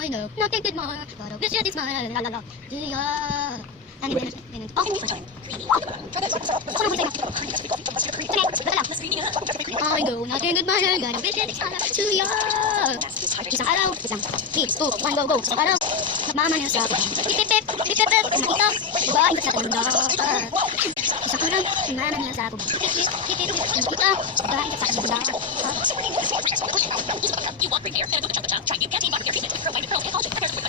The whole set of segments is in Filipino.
I know, nothing could more. But I wish you did smile, la la la. Yeah. Ano ba yun? Okay, sorry. I know, nothing could more. But I wish you did smile to you. Isang araw, isang 3, 2, 1, go, go. Isang araw, nagmama niya sa akin. Pipipip, pipipip, nakita. Babae ka sa tanda. Isang araw, nagmama niya sa akin. Pipipip, pipipip, nakita. Babae ka sa tanda. You walk right here and I know the chunk try you can't even your feet. Provide pearls and all the pearls. The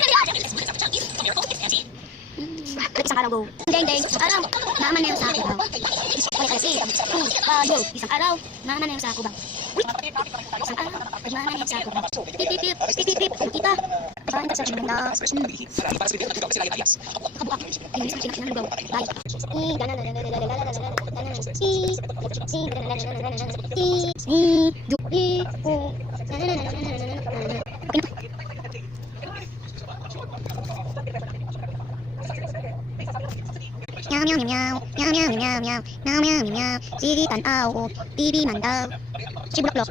miracle is Angie. Isang araw, go. Ding, isang araw, mama na yung sako daw. Okay, kasi, go. Isang araw, mama na yung sako daw. Isang araw, mama na yung sako daw. Pipipip, pipipip, nakita. Babae ka sa tanda. Kabuka. Inis na pinag-go. Bye. Meow meow meow meow meow meow meow meow meow meow sige tanaw TV man daw si Bulaklok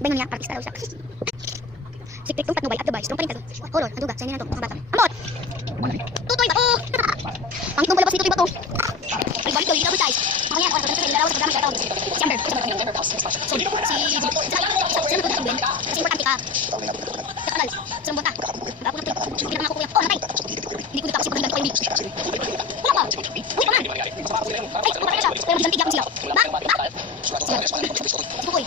bangon niya artista daw siya siktik tong patnubay at gabay strong pa rin kaso horror aduga sa inyo na to mga bata amot tutoy ba to ang itong palabas ni tutoy ba to ay balik to yung double ties mga yan oras na sa kanila daw sa pagdamay siya si Amber kasi importante ka sa kanal sa mga bata bago na to pinang ako kuya oh natay hindi ko dito kasi pagdagan ko hindi wala pa uy pa man ay kumapala siya pero masantig ako siya ba Pukoy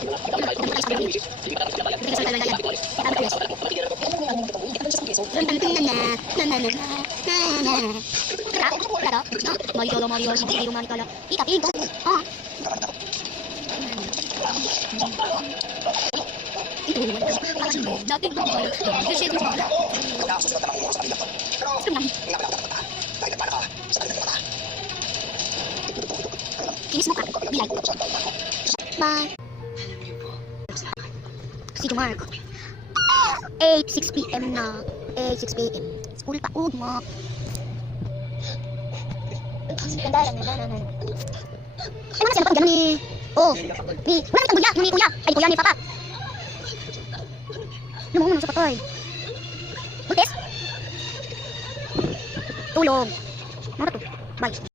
Mario, Mario, Mario, Ika, pinto. Ah. Ito, dating ko. Kasi ito. Kinis mo ka, bilay. Bye. Si Mark. 8:06 PM na. 8:06 PM. School pa mo. Ganda. Ay, mga sila pa gano'n ni... Oh, ni... Wala naman kang kuya, Ay, kuya ni Papa. Lumungo na sa patay. Buntis? Tulog. Mara to. Bye.